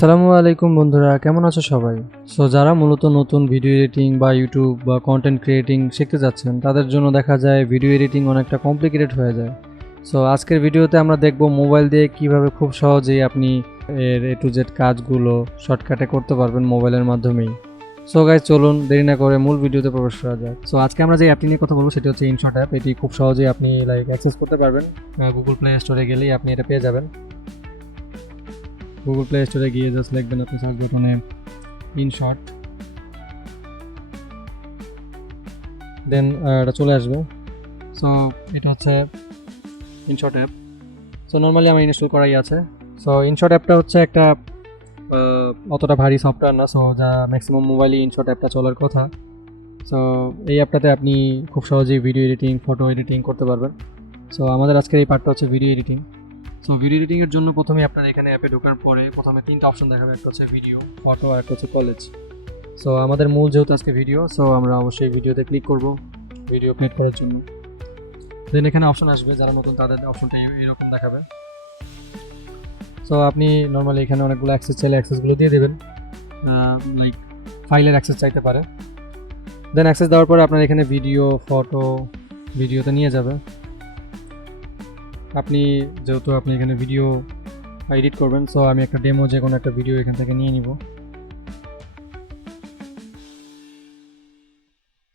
আসসালামু আলাইকুম বন্ধুরা, কেমন আছো সবাই? সো যারা মূলত নতুন ভিডিও এডিটিং বা ইউটিউব বা কন্টেন্ট ক্রিয়েটিং শিখতে যাচ্ছেন তাদের জন্য দেখা যায় ভিডিও এডিটিং অনেকটা কমপ্লিকেটেড হয়ে যায়। সো আজকের ভিডিওতে আমরা দেখব মোবাইল দিয়ে কিভাবে খুব সহজেই আপনি এর A to Z কাজগুলো শর্টকাটে করতে পারবেন মোবাইলের মাধ্যমেই। সো গাইজ, চলুন দেরি না করে মূল ভিডিওতে প্রবেশ করা যাক। সো আজকে আমরা যে অ্যাপটি নিয়ে কথা বলবো সেটি হচ্ছে ইনশট অ্যাপ। এটি খুব সহজেই আপনি অ্যাক্সেস করতে পারবেন। গুগল প্লে স্টোরে গেলেই আপনি এটা পেয়ে যাবেন। গুগল প্লে স্টোরে গিয়ে জাস্ট লিখবেন আপনি সার্চ বাটনে ইনশট, দেন এটা চলে আসবে। সো এটা হচ্ছে ইনশট অ্যাপ। সো নর্মালি আমার ইনস্টল করাই আছে। সো ইনশট অ্যাপটা হচ্ছে একটা অতটা ভারী সফটওয়্যার না, সো যা ম্যাক্সিমাম মোবাইলে ইনশট অ্যাপটা চলার কথা। সো এই অ্যাপটাতে আপনি খুব সহজেই ভিডিও এডিটিং, ফটো এডিটিং করতে পারবেন। সো আমাদের আজকের এই পার্টটা হচ্ছে ভিডিও এডিটিং। সো ভিডিও এডিটিংয়ের জন্য প্রথমে আপনার এখানে অ্যাপে ঢোকার পরে প্রথমে তিনটা অপশন দেখাবে, একটা হচ্ছে ভিডিও, ফটো আর একটা হচ্ছে কলেজ। সো আমাদের মূল যেহেতু আজকে ভিডিও, সো আমরা অবশ্যই ভিডিওতে ক্লিক করব ভিডিও প্লেট করার জন্য। দেন এখানে অপশন আসবে, যারা নতুন তাদের অপশনটা এরকম দেখাবে। সো আপনি নর্মালি এখানে অনেকগুলো অ্যাক্সেস চাইলে অ্যাক্সেসগুলো দিয়ে দেবেন, লাইক ফাইলের অ্যাক্সেস চাইতে পারে। দেন অ্যাক্সেস দেওয়ার পরে আপনার এখানে ভিডিও, ফটো, ভিডিওতে নিয়ে যাবে। আপনি যেহেতু আপনি এখানে ভিডিও এডিট করবেন, সো আমি একটা ডেমো যে কোনো একটা ভিডিও এখান থেকে নিয়ে নিব।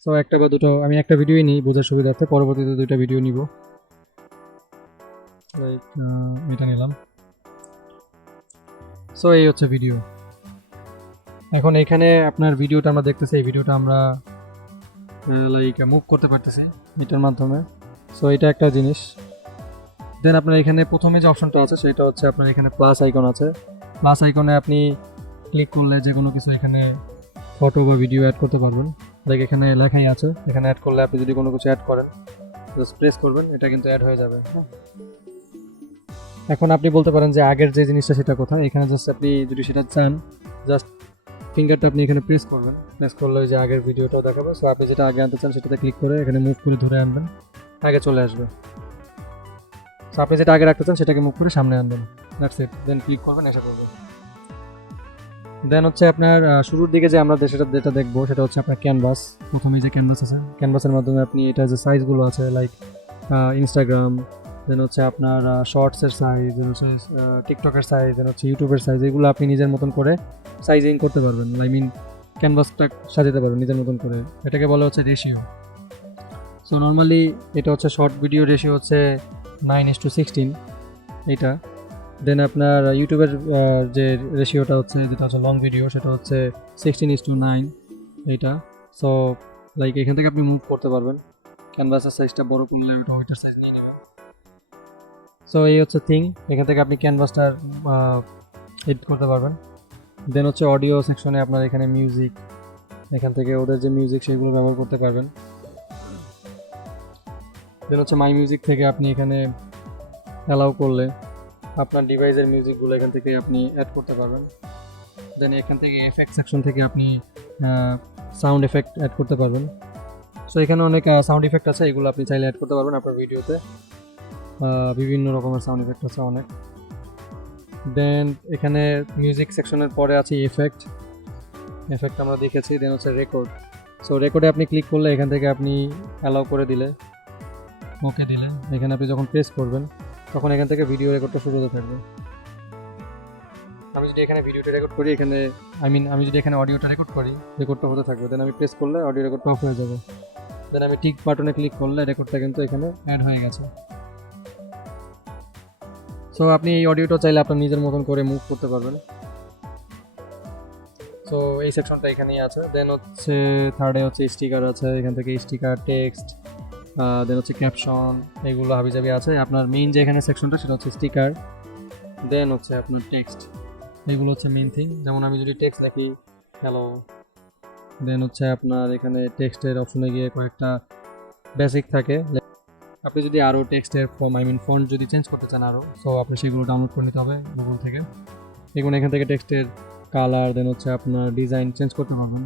সো একটা বা দুটো আমি একটা ভিডিওই নিই বোঝার সুবিধার্থে, পরবর্তীতে দুইটা ভিডিও নিব। লাইক এটা নিলাম। সো এই হচ্ছে ভিডিও। এখন এখানে আপনার ভিডিওটা আমরা দেখতেছি, এই ভিডিওটা আমরা মুভ করতে পারতেছি এটার মাধ্যমে। সো এটা একটা জিনিস। দেন আপনার এখানে প্রথমে যে অপশনটা আছে সেটা হচ্ছে আপনার এখানে প্লাস আইকন আছে। প্লাস আইকনে আপনি ক্লিক করলে যে কোনো কিছু এখানে ফটো বা ভিডিও অ্যাড করতে পারবেন। লাইক এখানে লেখাই আছে, এখানে অ্যাড করলে আপনি যদি কোনো কিছু অ্যাড করেন জাস্ট প্রেস করবেন, এটা কিন্তু অ্যাড হয়ে যাবে। এখন আপনি বলতে পারেন যে আগের যে জিনিসটা সেটা কোথায়। এখানে জাস্ট আপনি যদি সেটা চান জাস্ট ফিঙ্গারটা আপনি এখানে প্রেস করবেন, প্রেস করলে যে আগের ভিডিওটাও দেখাবে। সো আপনি যেটা আগে আনতে চান সেটাতে ক্লিক করে এখানে মুভ করে ধরে আনবেন, আগে চলে আসবে। সো আপনি যেটা আগে রাখতে চান সেটাকে মুভ করে সামনে আনবেন, দ্যাটস ইট। দেন ক্লিক করবেন, এসে করবেন। দেন হচ্ছে আপনার শুরুর দিকে যে আমরা যেটা দেখবো সেটা হচ্ছে আপনার ক্যানভাস। প্রথমেই যে ক্যানভাস আছে, ক্যানভাসের মাধ্যমে আপনি এটা যে সাইজগুলো আছে লাইক ইনস্টাগ্রাম, দেন হচ্ছে আপনার শর্টসের সাইজ, দেন হচ্ছে টিকটকের সাইজ, দেন হচ্ছে ইউটিউবের সাইজ, এগুলো আপনি নিজের মতন করে সাইজিং করতে পারবেন। আই মিন ক্যানভাসটা সাজাতে পারবেন নিজের মতন করে। এটাকে বলা হচ্ছে রেশিও। সো নর্মালি এটা হচ্ছে শর্ট ভিডিও রেশিও হচ্ছে 9:16 এইটা। দেন আপনার ইউটিউবের যে রেশিওটা হচ্ছে, যেটা হচ্ছে লং ভিডিও, সেটা হচ্ছে 16:9 এইটা। সো লাইক এখান থেকে আপনি মুভ করতে পারবেন, ক্যানভাসের সাইজটা বড় করলে ওটা ওইটার সাইজ নিয়ে নেবেন। সো এই হচ্ছে থিং, এখান থেকে আপনি ক্যানভাসটার এডিট করতে পারবেন। দেন হচ্ছে অডিও সেকশনে আপনার এখানে মিউজিক, এখান থেকে ওদের যে মিউজিক সেগুলো ব্যবহার করতে পারবেন। দেন হচ্ছে মাই মিউজিক থেকে আপনি এখানে অ্যালাউ করলে আপনার ডিভাইসের মিউজিকগুলো এখান থেকে আপনি অ্যাড করতে পারবেন। দেন এখান থেকে এফেক্ট সেকশন থেকে আপনি সাউন্ড এফেক্ট অ্যাড করতে পারবেন। সো এখানে অনেক সাউন্ড এফেক্ট আছে, এগুলো আপনি চাইলে অ্যাড করতে পারবেন আপনার ভিডিওতে। বিভিন্ন রকমের সাউন্ড এফেক্ট আছে অনেক। দেন এখানে মিউজিক সেকশনের পরে আছে এফেক্ট আমরা দেখেছি। দেন হচ্ছে রেকর্ড। সো রেকর্ডে আপনি ক্লিক করলে এখান থেকে আপনি অ্যালাউ করে দিলে, ওকে দিলে, এখানে আপনি যখন প্রেস করবেন তখন এখান থেকে ভিডিও রেকর্ডটা শুরু হতে থাকবে। আমি যদি এখানে ভিডিওটা রেকর্ড করি, এখানে আমি যদি এখানে অডিওটা রেকর্ড করি, রেকর্ডটা হতে থাকবে। দেন আমি প্রেস করলে অডিও রেকর্ডটা অফ হয়ে যাবে। দেন আমি টিক বাটনে ক্লিক করলে রেকর্ডটা কিন্তু এখানে অ্যাড হয়ে গেছে। সো আপনি এই অডিওটা চাইলে আপনার নিজের মতন করে মুভ করতে পারবেন। সো এই সেকশনটা এখানেই আছে। দেন হচ্ছে থার্ডে হচ্ছে স্টিকার আছে, এখান থেকে স্টিকার, টেক্সট, দেন হচ্ছে ক্যাপশন, এগুলো হাবিজাবি আছে। আপনার মেইন যে এখানে সেকশনটা সেটা হচ্ছে স্টিকার, দেন হচ্ছে আপনার টেক্সট, এগুলো হচ্ছে মেইন থিং। যেমন আমি যদি টেক্সট লিখি হ্যালো, দেন হচ্ছে আপনার এখানে টেক্সটের অপশনে গিয়ে কয়েকটা বেসিক থাকে। আপনি যদি আরও টেক্সটের ফন্ট যদি চেঞ্জ করতে চান আরও, সো আপনি সেগুলো ডাউনলোড করে নিতে হবে গুগল থেকে। এখান থেকে টেক্সটের কালার, দেন হচ্ছে আপনার ডিজাইন চেঞ্জ করতে পারবেন,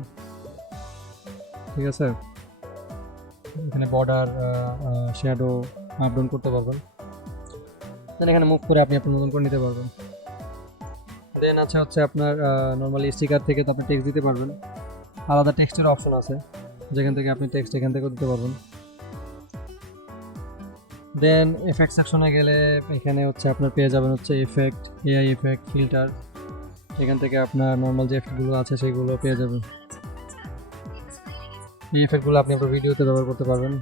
ঠিক আছে। এখানে বর্ডার, শ্যাডো আপ ডাউন করতে পারবেন। দেন এখানে মুভ করে আপনি আপনার মতন করে নিতে পারবেন। দেন আছে হচ্ছে আপনার নর্মালি স্টিকার থেকে তো আপনি টেক্সট দিতে পারবেন, আলাদা টেক্সটের অপশন আছে যেখান থেকে আপনি টেক্সট এখান থেকেও দিতে পারবেন। দেন এফেক্ট সেকশনে গেলে এখানে হচ্ছে আপনার পেয়ে যাবেন হচ্ছে এফেক্ট, এআই এফেক্ট, ফিল্টার, এখান থেকে আপনার নর্মাল যে এফেক্টগুলো আছে সেগুলো পেয়ে যাবেন। এই এফেক্টগুলো আপনি আপনার ভিডিওতে ব্যবহার করতে পারবেন।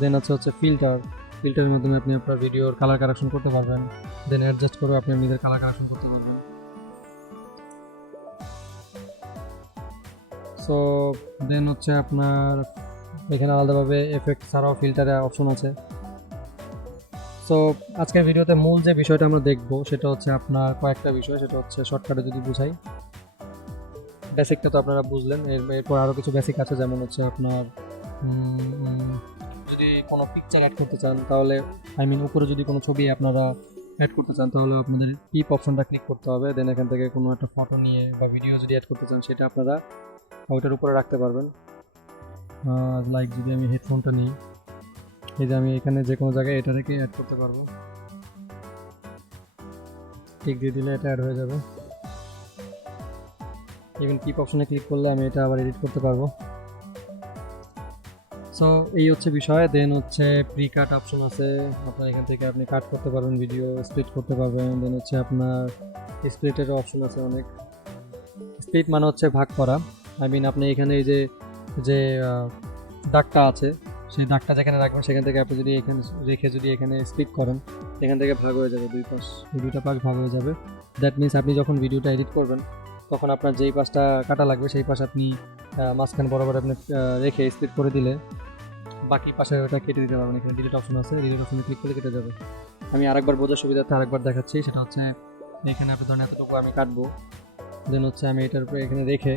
দেন হচ্ছে ফিল্টার, ফিল্টারের মাধ্যমে আপনি আপনার ভিডিওর কালার কারেকশন করতে পারবেন, দেন অ্যাডজাস্ট করে আপনি নিজের কালার কারেকশন করতে পারবেন। সো দেন হচ্ছে আপনার এখানে আলাদাভাবে এফেক্ট ছাড়াও ফিল্টারে অপশন আছে। সো আজকের ভিডিওতে মূল যে বিষয়টা আমরা দেখব সেটা হচ্ছে আপনার কয়েকটা বিষয়, সেটা হচ্ছে শর্টকাটে যদি বুঝাই, বেসিকটা তো আপনারা বুঝলেন, এরপর আরও কিছু বেসিক আছে, যেমন হচ্ছে আপনার যদি কোনো পিকচার অ্যাড করতে চান তাহলে উপরে যদি কোনো ছবি আপনারা অ্যাড করতে চান তাহলে আপনাদের টিপ অপশনটা ক্লিক করতে হবে। দেন এখান থেকে কোনো একটা ফটো নিয়ে বা ভিডিও যদি অ্যাড করতে চান সেটা আপনারা ওইটার উপরে রাখতে পারবেন। লাইক যদি আমি হেডফোনটা নিই, এই যে আমি এখানে যে কোনো জায়গায় এটা রেখে অ্যাড করতে পারবো, ক্লিক দিয়ে দিলে এটা অ্যাড হয়ে যাবে। ইভেন কিপ অপশনে ক্লিক করলে আমি এটা আবার এডিট করতে পারবো। সো এই হচ্ছে বিষয়। দেন হচ্ছে প্রি কাট অপশন আছে, আপনার এখান থেকে আপনি কাট করতে পারবেন, ভিডিও স্প্লিট করতে পারবেন। দেন হচ্ছে আপনার স্প্লিটের অপশন আছে অনেক। স্প্লিট মানে হচ্ছে ভাগ করা, আপনি এখানে এই যে যে দাগটা আছে সেই দাগটা যেখানে রাখবেন সেখান থেকে আপনি যদি এখানে রেখে যদি এখানে স্প্লিট করেন এখান থেকে ভাগ হয়ে যাবে, দুইটা পাশ ভাগ হয়ে যাবে। দ্যাট মিনস আপনি যখন ভিডিওটা এডিট করবেন তখন আপনার যেই পাশটা কাটা লাগবে সেই পাশ আপনি মাঝখান বরাবর আপনি রেখে স্প্লিট করে দিলে বাকি পাশে ওটা কেটে দিতে পারবেন। এখানে ডিলিট অপশন আছে, ডিলিট অপশনে ক্লিক করলে কেটে যাবে। আমি আরেকবার বোঝার সুবিধার্থে আরেকবার দেখাচ্ছি, সেটা হচ্ছে এখানে আপনি ধরেন এতটুকু আমি কাটবো, দেন হচ্ছে আমি এটার উপরে এখানে রেখে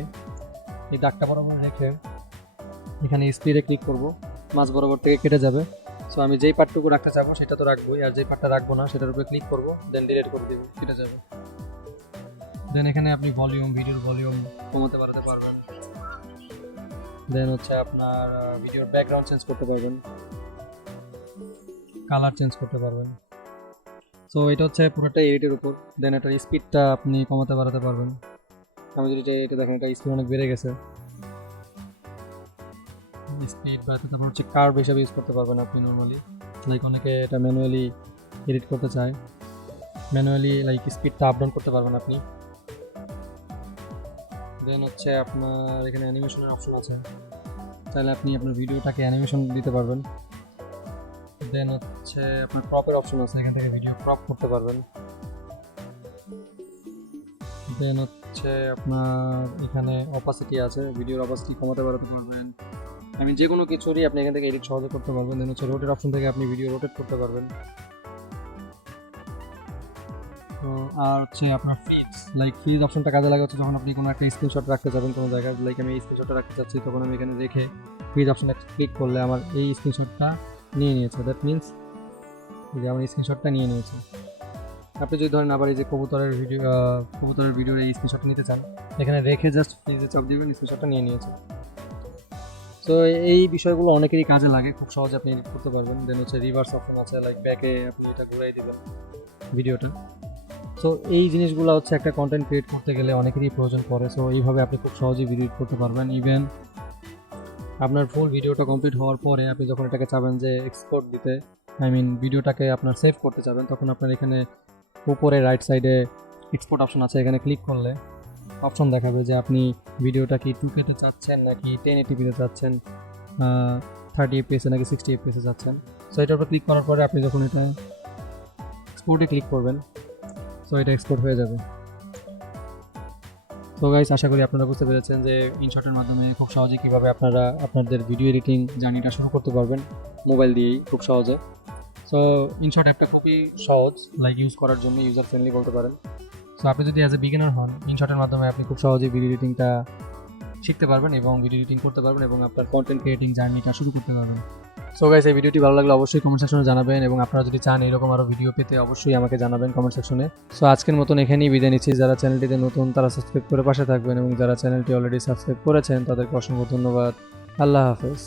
এই দাগটা বরাবর রেখে এখানে স্প্লিটে ক্লিক করব, মাঝ বরাবর থেকে কেটে যাবে। সো আমি যেই পার্টটুকু রাখতে চাবো সেটা তো রাখবোই, আর যেই পার্টটা রাখবো না সেটার উপরে ক্লিক করব, দেন ডিলিট করে দেবো, কেটে যাবে। দেন এখানে আপনি ভিডিওর ভলিউম কমাতে বাড়াতে পারবেন। দেন হচ্ছে আপনার ভিডিওর ব্যাকগ্রাউন্ড চেঞ্জ করতে পারবেন, কালার চেঞ্জ করতে পারবেন। সো এটা হচ্ছে পুরোটা এডিটের উপর। দেন এটার স্পিডটা আপনি কমাতে বাড়াতে পারবেন। আমি যদি এটা দেখেন, এটা স্পিড অনেক বেড়ে গেছে, স্পিড বা তারপর হচ্ছে কার্ভ হিসাবে ইউজ করতে পারবেন আপনি নর্মালি। লাইক অনেকে এটা ম্যানুয়ালি এডিট করতে চায়, ম্যানুয়ালি লাইক স্পিডটা আপ ডাউন করতে পারবেন আপনি। দেন হচ্ছে আপনার এখানে অ্যানিমেশনের অপশন আছে, তাহলে আপনি আপনার ভিডিওটাকে অ্যানিমেশন দিতে পারবেন। দেন হচ্ছে আপনার ক্রপের অপশন আছে, এখান থেকে ভিডিও ক্রপ করতে পারবেন। দেন হচ্ছে আপনার এখানে অপাসিটি আছে, ভিডিওর অপাসিটি কমাতে বাড়াতে পারবেন। যে কোনো কিছুরই আপনি এখান থেকে এডিট সহজে করতে পারবেন। দেন হচ্ছে রোটেট অপশন থেকে আপনি ভিডিও রোটেট করতে পারবেন। আর হচ্ছে আপনার ফ্রিজ অপশনটা কাজে লাগে হচ্ছে যখন আপনি কোনো একটা স্ক্রিনশট রাখতে চাবেন কোনো জায়গায়, লাইক আমি এই স্ক্রিনশটটা রাখতে চাচ্ছি, তখন আমি এখানে রেখে ফ্রিজ অপশনে ক্লিক করলে আমার এই স্ক্রিনশটটা নিয়ে নিয়েছে। দ্যাট মিনস যে আমার স্ক্রিনশটটা নিয়ে নিয়েছে। আপনি যদি ধরেন আবার এই যে কবুতরের ভিডিওর এই স্ক্রিনশটটা নিতে চান, এখানে রেখে জাস্ট ফ্রিজে চাপ দিবেন, স্ক্রিনশটটা নিয়ে নিয়েছে। তো এই বিষয়গুলো অনেকেরই কাজে লাগে, খুব সহজে আপনি এডিট করতে পারবেন। দেন হচ্ছে রিভার্স অপশন আছে, লাইক ব্যাকে আপনি এটা ঘুরাই দেবেন ভিডিওটা। সো এই জিনিসগুলো হচ্ছে একটা কন্টেন্ট ক্রিয়েট করতে গেলে অনেকেরই প্রয়োজন পড়ে। সো এইভাবে আপনি খুব সহজেই ভিডিও এডিট করতে পারবেন। ইভেন আপনার ফুল ভিডিওটা কমপ্লিট হওয়ার পরে আপনি যখন এটাকে চাবেন যে এক্সপোর্ট দিতে, ভিডিওটাকে আপনার সেভ করতে চাবেন, তখন আপনার এখানে উপরে রাইট সাইডে এক্সপোর্ট অপশন আছে, এখানে ক্লিক করলে অপশন দেখাবে যে আপনি ভিডিওটা কি 2K-তে চাচ্ছেন নাকি 1080p-তে চাচ্ছেন, 30 fps নাকি 60 fps-এ চাচ্ছেন। সো এটার উপর ক্লিক করার পরে আপনি যখন এটা এক্সপোর্টে ক্লিক করবেন, সো এটা এক্সপোর্ট হয়ে যাবে। তো গাইস, আশা করি আপনারা বুঝতে পেরেছেন যে ইনশটের মাধ্যমে খুব সহজে কীভাবে আপনারা আপনাদের ভিডিও এডিটিং জার্নিটা শুরু করতে পারবেন মোবাইল দিয়েই খুব সহজে। সো ইনশট অ্যাপটা খুবই সহজ, লাইক ইউজ করার জন্য ইউজার ফ্রেন্ডলি বলতে পারেন। সো আপনি যদি অ্যাজ এ বিগিনার হন, ইনশটের মাধ্যমে আপনি খুব সহজেই ভিডিও এডিটিংটা শিখতে পারবেন এবং ভিডিও এডিটিং করতে পারবেন এবং আপনার কন্টেন্ট ক্রিয়েটিং জার্নিটা শুরু করতে পারবেন। সো গাইস, এই ভিডিওটি ভালো লাগলে অবশ্যই কমেন্ট সেকশনে জানাবেন এবং আপনারা যদি চান এরকম আরও ভিডিও পেতে অবশ্যই আমাকে জানাবেন কমেন্ট সেকশনে। সো আজকের মতন এখানেই বিদায় নিচ্ছি। যারা চ্যানেলটিতে নতুন তারা সাবস্ক্রাইব করে পাশে থাকবেন এবং যারা চ্যানেলটি অলরেডি সাবস্ক্রাইব করেছেন তাদেরকে অসংখ্য ধন্যবাদ। আল্লাহ হাফেজ।